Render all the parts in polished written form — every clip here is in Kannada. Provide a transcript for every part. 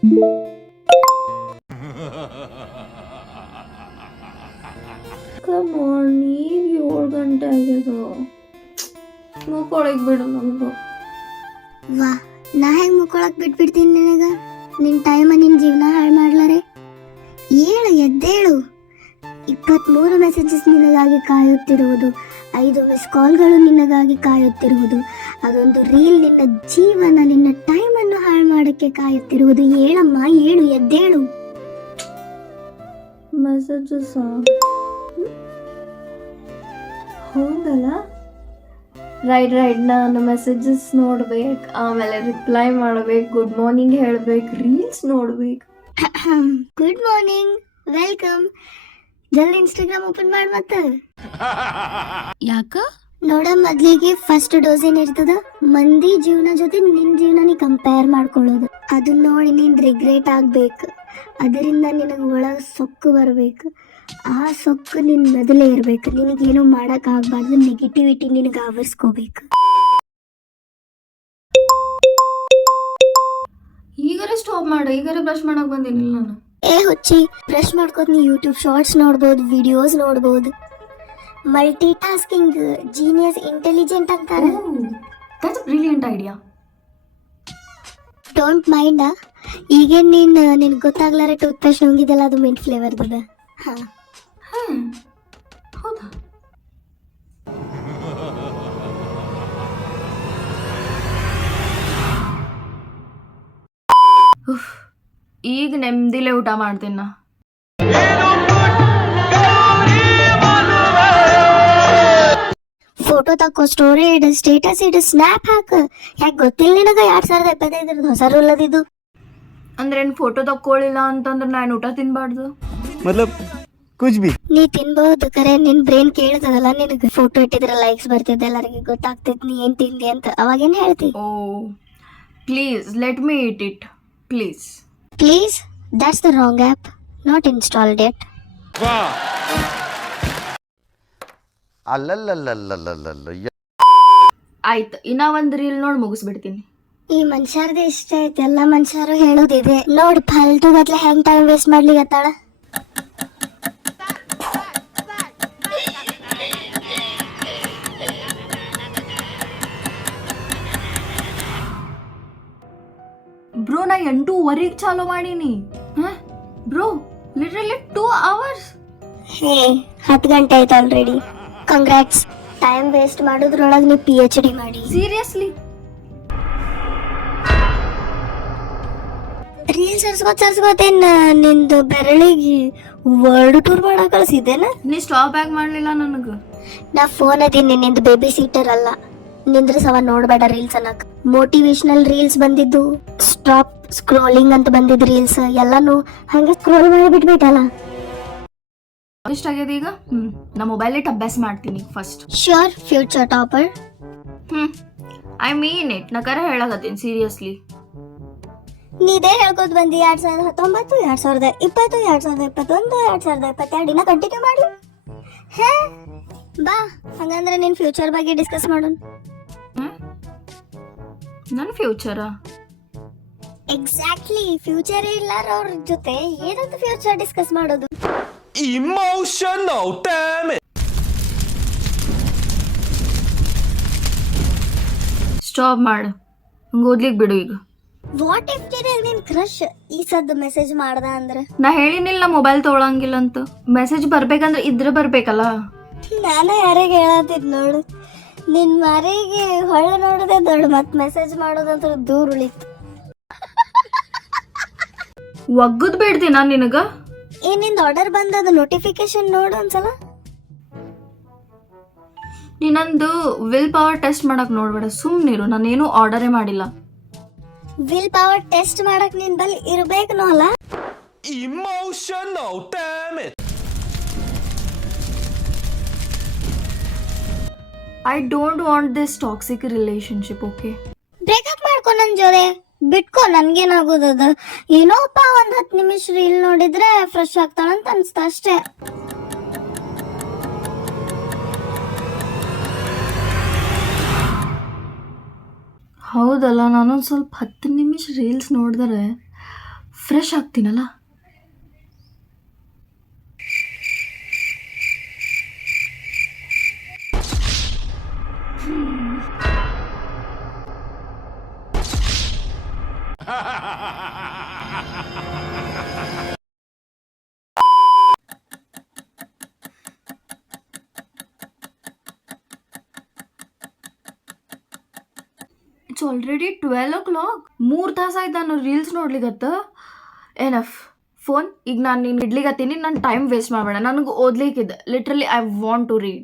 ಈಗ 7 ಗಂಟೆ ಆಗ್ಯದ, ಮಕ್ಕೊಳಕ್ ಬಿಡು ನಮಗೂ. ವಾ, ನಾ ಹೆಂಗ್ ಮುಕ್ಕೊಳಕ್ ಬಿಟ್ಬಿಡ್ತೀನಿ ನಿನಗ? ನಿನ್ ಟೈಮ್ ನಿನ್ ಜೀವನ ಹಾಳು ಮಾಡ್ಲಾರೆ. ಏಳು, ಎದ್ದೇಳು. 23 ಮೆಸೇಜಸ್ ನಿನಗಾಗಿ ಕಾಯುತ್ತಿರುವುದು, 5 ಮಿಸ್ ಕಾಲ್ಗಳು ನಿನಗಾಗಿ ಕಾಯುತ್ತಿರುವುದು, ಅದೊಂದು ರೀಲ್ ನಿನ್ನ ಜೀವನ, ನಿನ್ನ ಟೈಮ್ ಅನ್ನು ಹಾಳು ಮಾಡಕ್ಕೆ ಕಾಯುತ್ತಿರುವುದು. ಏಳಮ್ಮ, ಏಳು, ಎದ್ದೇಳು. ಮೆಸೇಜಸ್ ಹೌದಲ್ಲ, ರೈಟ್ ನಾನು ಮೆಸೇಜಸ್ ನೋಡ್ಬೇಕು, ಆಮೇಲೆ ರಿಪ್ಲೈ ಮಾಡ್ಬೇಕು, ಗುಡ್ ಮಾರ್ನಿಂಗ್ ಹೇಳ್ಬೇಕು, ರೀಲ್ಸ್ ನೋಡ್ಬೇಕು. Good morning, welcome. ಜಲ್ದಿ ಇನ್ಸ್ಟಾಗ್ರಾಮ್ ಓಪನ್ ಮಾಡಿ ಮತ್ತ. ಯಾಕ ನೋಡ, ಮೊದ್ಲಿಗೆ ಫಸ್ಟ್ ಡೋಸ್ ಏನಿರ್ತದ, ಮಂದಿ ಜೀವನ ಜೊತೆ ನಿನ್ ಜೀವನ ನೀ ಕಂಪೇರ್ ಮಾಡ್ಕೊಳ್ಳೋದು. ಅದನ್ನ ನೋಡಿ ನೀನ್ ರಿಗ್ರೆಟ್ ಆಗ್ಬೇಕು. ಅದರಿಂದ ನಿನಗೆ ಒಳಗೆ ಸೊಕ್ಕು ಬರ್ಬೇಕು. ಆ ಸೊಕ್ಕು ನಿನ್ ಮೊದಲೇ ಇರ್ಬೇಕು. ನಿನಗೇನು ಮಾಡಕ್ ಆಗ್ಬಾರ್ದು. ನೆಗೆಟಿವಿಟಿ ನಿನಗೆ ಆವರಿಸ್ಕೋಬೇಕು. ಈಗರೇ ಸ್ಟಾಪ್ ಮಾಡ, ಈಗರೇ ಬ್ರಷ್ ಮಾಡಕ್ ಬಂದಿನಿಲ್ಲ ನಾನು. ಹುಚ್ಚಿ, ಬ್ರಷ್ ಮಾಡ್ಕೋತ ನೀ ಯೂಟ್ಯೂಬ್ ಶಾರ್ಟ್ಸ್ ನೋಡ್ಬೋದು, ವಿಡಿಯೋಸ್ ನೋಡ್ಬೋದು. ಮಲ್ಟಿ ಟಾಸ್ಕಿಂಗ್, ಜೀನಿಯಸ್, ಇಂಟೆಲಿಜೆಂಟ್ ಅಂತಾರೆ. That's brilliant idea. Don't mind. ಈಗೇನು ನಿನ್ಗೆ ಗೊತ್ತಾಗ್ಲಾರೆ ಟೂತ್ ಪೇಸ್ಟ್ ನುಂಗಿದೆಲ್ಲ, ಅದು ಮಿಂಟ್ ಫ್ಲೇವರ್ದ. ಹೌದಾ? ಈಗ ನೆಮ್ಮದಿಲೇ ಊಟ ಮಾಡ್ತೀನಿ ನಾ. ಫೋಟೋ ತಕ್ಕೋ, ಸ್ಟೋರಿ ಇಡು, ಸ್ಟೇಟಸ್ ಇಡು, ಸ್ನ್ಯಾಪ್ ಹಾಕ. ಯಾಕೆ ಗೊತ್ತಿಲ್ಲ ನಿನಗ 2025 ಹೊಸ ರೂಲ್ ಅದಿದ್ದು. ಅಂದ್ರೇನು ಫೋಟೋ ತಕ್ಕೊಳ್ಳಿಲ್ಲ ಅಂತಂದ್ರೆ ನಾನು ಊಟ ತಿನ್ಬಾರ್ದು? ಮತ್ಲಬ್ ಕುಚ್ ಬಿ ನೀ ತಿನ್ಬಹುದು, ಕರೆ ನಿನ್ ಬ್ರೇನ್ ಕೇಳ್ತದಲ್ಲ, ನಿನಗೆ ಫೋಟೋ ಇಟ್ಟಿದ್ರೆ ಲೈಕ್ಸ್ ಬರ್ತಿದ್ದೆ, ಎಲ್ಲರಿಗೆ ಗೊತ್ತಾಗ್ತೈತಿ ನೀ ಏನ್ ತಿಂದಿ ಅಂತ. ಅವಾಗೇನ್ ಹೇಳ್ತಿ? Oh please let me eat it please. Please, that's the wrong app, not installed it. ಆಯ್ತು, ಇನ್ನ ಒಂದ್ ರೀಲ್ ನೋಡಿ ಮುಗಿಸ್ಬಿಡ್ತೀನಿ. ಈ ಮನುಷ್ಯರ್ದೇ ಇಷ್ಟ ಐತಿ, ಎಲ್ಲ ಮನುಷ್ಯರು ಹೇಳೋದಿದೆ. ನೋಡಿ ಫಾಲ್ತು ಗತ್ಲೆ ಹೆಂಗ್ ಟೈಮ್ ವೇಸ್ಟ್ ಮಾಡ್ಲಿಕತ್ತಾಳ. ಬ್ರೋ, ನಾ 8:15 ಚಾಲೂ ಮಾಡೀನಿ. Bro, literally 2 hours. ಹೇ, 10 ಗಂಟೆ ಆಯ್ತು ಆಲ್ರೆಡಿ. ಕಂಗ್ರಾಟ್ಸ್. ಟೈಮ್ ವೇಸ್ಟ್ ಮಾಡೋದ್ರೊಳಗೆ ನೀವು PhD ಮಾಡಿ. ಸೀರಿಯಸ್ಲಿ? ರೀಲ್ಸ್ ಸರ್ಸ್ಕೋತೇನ್ ನಿಂದು ಬೆರಳಿಗೆ ವರ್ಲ್ಡ್ ಟೂರ್ ಮಾಡಕ್ ಕಳ್ಸಿದ್ದೇನ? ನೀ ಸ್ಟಾಪ್ ಯಾಕೆ ಮಾಡ್ಲಿಲ್ಲ ನನಗ? ನಾ ಫೋನ್ ಅದೀನಿ, ನಿಂದು ಬೇಬಿ ಸೀಟರ್ ಅಲ್ಲ. ನಿಂದ್ರ ಸವ ನೋಡ್ಬೇಡ ರೀಲ್ಸ್ ಅನ್ನಕ್. ಮೋಟಿವೇಶನಲ್ ರೀಲ್ಸ್ ಬಂದಿದ್ದು, ಸ್ಟಾಪ್ ಸ್ಕ್ರೋಲಿಂಗ್ ಅಂತ ಬಂದಿದ್ ರೀಲ್ಸ್ ಎಲ್ಲಾನು ಹಂಗೆ ಸ್ಕ್ರೋಲ್ ಮಾಡಿ ಬಿಟ್ಬಿಟ್ಟಲ್ಲ. ಇಷ್ಟ ಆಗ್ಯದ ಈಗ. ನಾ ಮೊಬೈಲ್ ಇಟ್ಟು ಅಭ್ಯಾಸ ಮಾಡ್ತೀನಿ first. Sure, future topper. I mean it, ನಾ ಕರೆ ಹೇಳಕತ್ತೀನಿ ಸೀರಿಯಸ್ಲಿ. ನೀದೇ ಹೇಳ್ಕೊತ ಬಂದಿ 2019, 2020, 2021, 2022 ಇನ್ನ ಕಂಟಿನ್ಯೂ ಮಾಡಿ. ಹೇ ಬಾ, ಹಂಗಂದ್ರೆ ನಿನ್ ಫ್ಯೂಚರ್ ಬಗ್ಗೆ ಡಿಸ್ಕಸ್ ಮಾಡೋಣ. ನನ್ನ ಫ್ಯೂಚರಾ? ಎಕ್ಸಾಕ್ಟ್ಲಿ, ಫ್ಯೂಚರ್ ಇಲ್ಲಾರವ್ರ ಜೊತೆ ಏನಂತ ಫ್ಯೂಚರ್ ಡಿಸ್ಕಸ್ ಮಾಡೋದು? Emotional, damn it. ಸ್ಟಾಪ್ ಮಾಡು, ಹಂಗೆ ಓದ್ಲಿಕ್ಕೆ ಬಿಡು ಈಗ. ವಾಟ್ ಇಫ್ ನಿನ್ ಕ್ರಶ್ ಈ ಸದ್ದು ಮೆಸೇಜ್ ಮಾಡ್ದ ಅಂದ್ರೆ? ನಾ ಹೇಳಿನಿಲ್ಲ ಮೊಬೈಲ್ ತೊಗೊಳಂಗಿಲ್ಲ ಅಂತ. ಮೆಸೇಜ್ ಬರ್ಬೇಕಂದ್ರೆ ಇದ್ರೆ ಬರ್ಬೇಕಲ್ಲ. ನಾನು ಯಾರಿಗೆ ಹೇಳತ್ತಿದ್ ನೋಡು, ನಿನ್ ಮಾರಿಗೆ ಹೊಳ್ಳ ನೋಡದೆ ದೊಡ್ಡ, ಮತ್ ಮೆಸೇಜ್ ಮಾಡೋದಂತ್ರ ದೂರ ಉಳಿತು. ಒಗ್ಗದ್ ಬೇಡ್ತೀನಿ ನಾನು ನಿನಗ. ನಿಂದ ಆರ್ಡರ್ ಬಂದದ, ನೋಟಿಫಿಕೇಶನ್ ನೋಡು ಒಂದ್ಸಲ. ನೀನಂದು ವಿಲ್ ಪವರ್ ಟೆಸ್ಟ್ ಮಾಡಕ್ ನೋಡ್ಬೇಡ, ಸುಮ್ನಿರು. ನಾನೇನು ಆರ್ಡರೇ ಮಾಡಿಲ್ಲ. ವಿಲ್ ಪವರ್ ಟೆಸ್ಟ್ ಮಾಡಕ್ ನಿನ್ ಬಲ್ ಇರ್ಬೇಕು ಅಲ್ಲ. Emotional, damn it. I don't want this toxic relationship, okay? Breakup ಮಾಡ್ಕೊ ನನ್ ಜೋರೆ, ಬಿಟ್ಕೊ. ನನ್ಗೇನಾಗೋದದ, ಏನೋಪ್ಪ 10 ನಿಮಿಷ ರೀಲ್ ನೋಡಿದ್ರೆ ಫ್ರೆಶ್ ಆಗ್ತಾಳಂತ ಅನ್ಸ್ತ ಅಷ್ಟೇ. ಹೌದಲ್ಲ, ನಾನೊಂದು ಸ್ವಲ್ಪ 10 ನಿಮಿಷ ರೀಲ್ಸ್ ನೋಡಿದ್ರೆ ಫ್ರೆಶ್ ಆಗ್ತೀನಲ್ಲ. It's already 12 o'clock. 3 ತಾಸು ಆಯ್ತು ನಾನು ರೀಲ್ಸ್ ನೋಡ್ಲಿಗತ್ತ. Enough phone. ಈಗ ನಾನು ನೀನು ಇಡ್ಲಿಗತ್ತೀನಿ. ನಾನು ಟೈಮ್ ವೇಸ್ಟ್ ಮಾಡಬೇಡ. ನನಗೆ ಓದ್ಲಿಕ್ಕಿದೆ. Literally I want to read.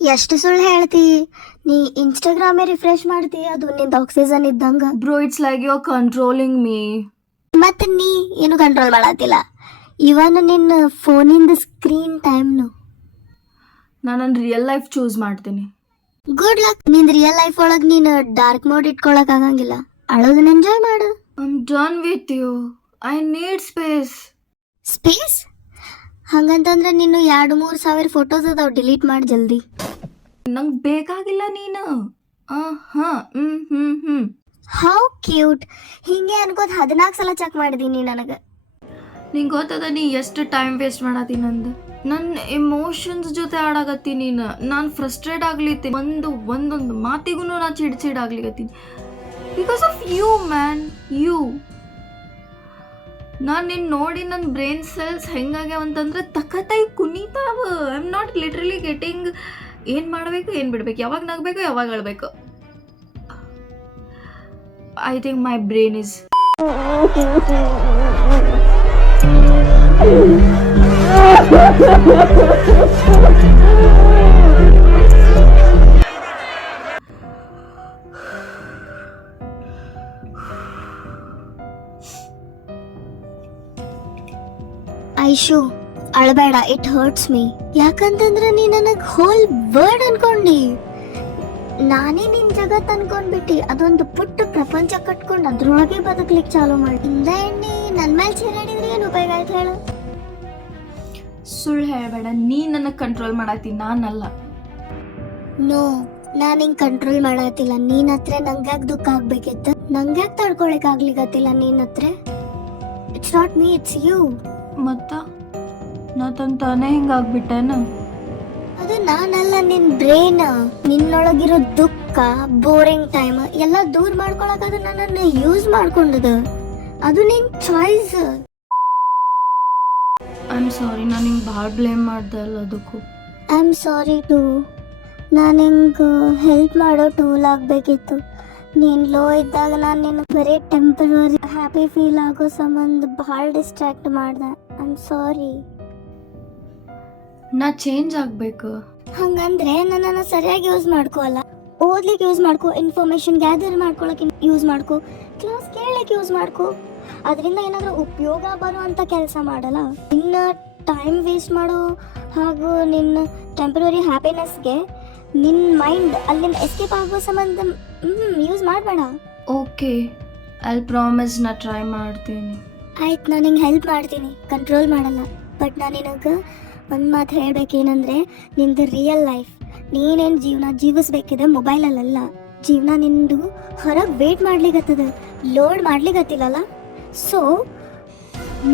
ಎಷ್ಟು ಸುಳ್ಳು ಹೇಳ್ತಿ? ನೀ ಇನ್ಸ್ಟಾಗ್ರಾಮೇ ರಿಫ್ರೆಶ್ ಮಾಡ್ತಿ, ಅದು ನಿಂದ ಆಕ್ಸಿಜನ್ ಇದ್ದಂಗ. Bro, it's like you are controlling me. ಮತ್ತೆ ನೀ ಏನು ಕಂಟ್ರೋಲ್ ಮಾಡತ್ತಿಲ್ಲ. ಇವನ್ ನಿನ್ನ ಫೋನಿಂದ ಸ್ಕ್ರೀನ್ ಟೈಮ್ನು. ನಾನು ನನ್ನ ರಿಯಲ್ ಲೈಫ್ ಚೂಸ್ ಮಾಡ್ತೀನಿ. Good luck. ನಿಂದ ರಿಯಲ್ ಲೈಫ್ ಒಳಗೆ ನೀನು ಡಾರ್ಕ್ ಮೋಡ್ ಇಟ್ಕೊಳಕ್ ಆಗಂಗಿಲ್ಲ. ಅಳೋದನ್ನ ಎಂಜಾಯ್ ಮಾಡು. I am done with you. I need space. Space? ಹಂಗಂತಂದ್ರೆ ನೀನು 2-3 ಸಾವಿರ ಫೋಟೋಸ್ ಅದಾವ, ಡಿಲೀಟ್ ಮಾಡಿ ಜಲ್ದಿ. ನಂಗೆ ಬೇಕಾಗಿಲ್ಲ ನೀನು. How cute. ಹಿಂಗೆ ಅನ್ಕೋತ 14 ಸಲ ಚೆಕ್ ಮಾಡಿದೀನಿ ನನಗೆ. ನಿಂಗೆ ಗೊತ್ತದ ನೀ ಎಷ್ಟು ಟೈಮ್ ವೇಸ್ಟ್ ಮಾಡತ್ತೀನಿ ನಂದು. ನನ್ನ ಎಮೋಷನ್ಸ್ ಜೊತೆ ಆಡಾಕತ್ತೀನಿ ನೀನು. ನಾನು ಫ್ರಸ್ಟ್ರೇಟ್ ಆಗ್ಲಿತ್ತೀನಿ. ಒಂದೊಂದು ಮಾತಿಗೂ ನಾನು ಚಿಡ್ಚಿಡಾಗ್ಲಿಕತ್ತೀನಿ because of you man. You. ನಾನು ನಿನ್ನ ನೋಡಿ ನನ್ನ ಬ್ರೈನ್ ಸೆಲ್ಸ್ ಹೆಂಗಾಗ್ಯಾವ ಅಂತಂದ್ರೆ ತಕ್ಕತ್ತಾಗಿ ಕುಣಿತಾವ. I am not literally getting ಏನು ಮಾಡಬೇಕು ಏನು ಬಿಡಬೇಕು, ಯಾವಾಗ ನಗಬೇಕು ಯಾವಾಗ ಅಳ್ಬೇಕು. I think my brain is Aishu, ಅಳಬೇಡ. It hurts me. ಯಾಕಂತಂದ್ರೆ ನೀ ನನಗ್ ಹೋಲ್ ವರ್ಡ್ ಅನ್ಕೊಂಡಿ. ನಾನೇ ನಿನ್ ಜಗತ್ ಅನ್ಕೊಂಡ್ಬಿಟ್ಟಿ. ಅದೊಂದು ಪುಟ್ಟ ಪ್ರಪಂಚ ಕಟ್ಕೊಂಡು ಅದ್ರೊಳಗೆ ಬದುಕ್ಲಿಕ್ಕೆ ಚಾಲು ಮಾಡಿ. ಇಂದ ಎಣ್ಣೆ ನನ್ ಮೇಲೆ ಚೀರಾಡಿದ್ರೆ ಏನು ಉಪಯೋಗ ಆಯ್ತು ಹೇಳು? ಸುಳ್ಳು ಹೇಳಬೇಡ. ನೀ ನನಗೆ ಕಂಟ್ರೋಲ್ ಮಾಡತ್ತೀನಿ, ನಾನಲ್ಲ. ನೋ, ನಾನ್ ಹಿಂಗ್ ಕಂಟ್ರೋಲ್ ಮಾಡತ್ತಿಲ್ಲ. ನೀನ್ ಹತ್ರ ನಂಗ್ಯಾಕ್ ದುಃಖ ಆಗ್ಬೇಕಿತ್ತು? ನಂಗ್ಯಾಕ್ ತಡ್ಕೊಳಕ್ ಆಗ್ಲಿಕತ್ತಿಲ್ಲ ನೀನ್ ಹತ್ರ? It's not me, it's you. ಮತ್ತ ನಾ ತಾನೇ ಹಿಂಗಾಗ್ಬಿಟ್ಟೇನ? ಅದು ನಾನಲ್ಲ, ನಿನ್ ಬ್ರೈನ್. ನಿನ್ನೊಳಗಿರೋ ದುಃಖ, ಬೋರಿಂಗ್ ಟೈಮ್ ಎಲ್ಲ ದೂರ ಮಾಡ್ಕೊಳಕ್ ಅದು ನನ್ನನ್ನು ಯೂಸ್ ಮಾಡ್ಕೊಂಡದ. ಅದು ನಿನ್ ಚಾಯ್ಸ್. ಐ ಆಮ್ ಸಾರಿ. ನಾನು ಹಿಂಗೆ ಭಾಳ ಬ್ಲೇಮ್ ಮಾಡ್ದೆ ಅಲ್ಲ ಅದಕ್ಕೂ. I am sorry too. ನಾನು ಹಿಂಗೆ ಹೆಲ್ಪ್ ಮಾಡೋ ಟೂಲ್ ಆಗಬೇಕಿತ್ತು. ನೀನು ಲೋ ಇದ್ದಾಗ ನಾನು ನಿನ್ನ ಬರೀ ಟೆಂಪರರಿ ಹ್ಯಾಪಿ ಫೀಲ್ ಆಗೋ ಸಂಬಂಧ ಭಾಳ ಡಿಸ್ಟ್ರಾಕ್ಟ್ ಮಾಡ್ದೆ. ಐ ಆಮ್ ಸಾರಿ. ನಾ ಚೇಂಜ್ ಆಗಬೇಕು. ಹಂಗಂದ್ರೆ ನನ್ನನ್ನು ಸರಿಯಾಗಿ ಯೂಸ್ ಮಾಡ್ಕೋಲ್ಲ. ಓದ್ಲಿಕ್ಕೆ ಯೂಸ್ ಮಾಡ್ಕೋ, ಇನ್ಫಾರ್ಮೇಶನ್ ಗ್ಯಾದರ್ ಮಾಡ್ಕೊಳಕ್ಕೆ ಯೂಸ್ ಮಾಡ್ಕೋ, ಕ್ಲಾಸ್ ಕೇಳಕ್ಕೆ ಯೂಸ್ ಮಾಡ್ಕೋ. ಅದರಿಂದ ಏನಾದರೂ ಉಪಯೋಗ ಬರುವಂಥ ಕೆಲಸ ಮಾಡಲ್ಲ. ನಿನ್ನ ಟೈಮ್ ವೇಸ್ಟ್ ಮಾಡೋ ಹಾಗೂ ನಿನ್ನ ಟೆಂಪರರಿ ಹ್ಯಾಪಿನೆಸ್ಗೆ ನಿನ್ನ ಮೈಂಡ್ ಅಲ್ಲಿಂದ ಎಸ್ಕೇಪ್ ಆಗೋ ಸಂಬಂಧ ಯೂಸ್ ಮಾಡಬೇಡ. Okay, I promise. ನಾ ಟ್ರೈ ಮಾಡ್ತೀನಿ. ಆಯ್ತು, ನಾನು ನಿಂಗೆ ಹೆಲ್ಪ್ ಮಾಡ್ತೀನಿ, ಕಂಟ್ರೋಲ್ ಮಾಡಲ್ಲ. ಬಟ್ ನಾನು ನಿನಗೆ ಒಂದು ಮಾತು ಹೇಳ್ಬೇಕೇನಂದ್ರೆ, ನಿಂದು ರಿಯಲ್ ಲೈಫ್, ನೀನೇನು ಜೀವನ ಜೀವಿಸ್ಬೇಕಿದೆ ಮೊಬೈಲಲ್ಲ. ಜೀವನ ನಿಂದು ಹೊರಗೆ ವೇಟ್ ಮಾಡ್ಲಿಕ್ಕತ್ತದ, ಲೋಡ್ ಮಾಡ್ಲಿಕ್ಕತ್ತಿಲ್ಲಲ್ಲ. ಸೊ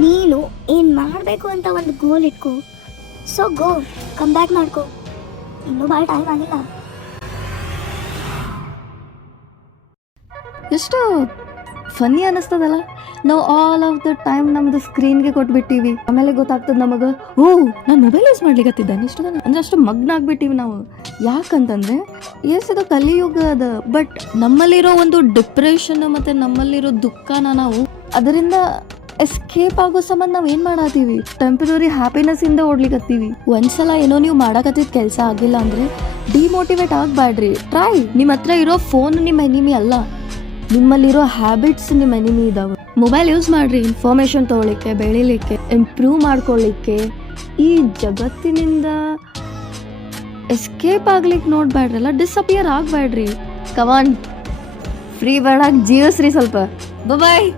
ನೀನು ಏನು ಮಾಡಬೇಕು ಅಂತ ಒಂದು ಗೋಲ್ ಇಟ್ಕೋ. ಸೊ ಗೋ, ಕಮ್ ಬ್ಯಾಕ್ ಮಾಡ್ಕೋ. ಇನ್ನೂ ಭಾಳ ಟೈಮ್ ಆಗಿಲ್ಲ. ಎಷ್ಟು ಫನ್ನಿ ಅನ್ನಿಸ್ತದಲ್ಲ. ನಾವು ಆಲ್ ಆಫ್ ದ ಟೈಮ್ ನಮ್ದು ಸ್ಕ್ರೀನ್ಗೆ ಕೊಟ್ಬಿಟ್ಟಿವಿ. ಆಮೇಲೆ ಗೊತ್ತಾಗ್ತದೆ ನಮಗೆ, ಓ ನಾನು ಮೊಬೈಲ್ ಯೂಸ್ ಮಾಡ್ಲಿಕ್ಕತ್ತಿದ್ದಾನೆ ಇಷ್ಟು ಅಂದರೆ ಅಷ್ಟು ಮಗ್ನ ಆಗ್ಬಿಟ್ಟಿವಿ ನಾವು. ಯಾಕಂತಂದರೆ ಇದು ಕಲಿಯುಗ ಅದ. ಬಟ್ ನಮ್ಮಲ್ಲಿರೋ ಒಂದು ಡಿಪ್ರೆಷನ್ ಮತ್ತು ನಮ್ಮಲ್ಲಿರೋ ದುಃಖನ ನಾವು ಅದರಿಂದ ಎಸ್ಕೇಪ್ ಆಗೋ ಸಂಬಂಧ ನಾವು ಏನು ಮಾಡತ್ತೀವಿ, ಟೆಂಪರರಿ ಹ್ಯಾಪಿನೆಸ್ಸಿಂದ ಓಡ್ಲಿಕ್ಕತ್ತೀವಿ. ಒಂದ್ಸಲ ಏನೋ ನೀವು ಮಾಡಕತ್ತಿದ್ದ ಕೆಲಸ ಆಗಿಲ್ಲ ಅಂದರೆ ಡಿಮೋಟಿವೇಟ್ ಆಗಬೇಡ್ರಿ. ಟ್ರೈ. ನಿಮ್ಮ ಹತ್ರ ಇರೋ ಫೋನ್ ನಿಮ್ಮ ಎನಿಮಿ ಅಲ್ಲ, ನಿಮ್ಮಲ್ಲಿರೋ ಹ್ಯಾಬಿಟ್ಸ್ ನಿಮ್ಮ ಎನಿಮಿ ಇದಾವೆ. ಮೊಬೈಲ್ ಯೂಸ್ ಮಾಡ್ರಿ ಇನ್ಫಾರ್ಮೇಶನ್ ತೊಗೊಳಿಕ್ಕೆ, ಬೆಳಿಲಿಕ್ಕೆ, ಇಂಪ್ರೂವ್ ಮಾಡ್ಕೊಳ್ಳಿಕ್ಕೆ. ಈ ಜಗತ್ತಿನಿಂದ ಎಸ್ಕೇಪ್ ಆಗ್ಲಿಕ್ಕೆ ನೋಡ್ಬೇಡ್ರಲ್ಲ, ಡಿಸಪಿಯರ್ ಆಗಬೇಡ್ರಿ. ಕಮಾನ್, ಫ್ರೀ ಬೇಡ, ಜೀವಸ್ರಿ ಸ್ವಲ್ಪ. ಬಾಯ್.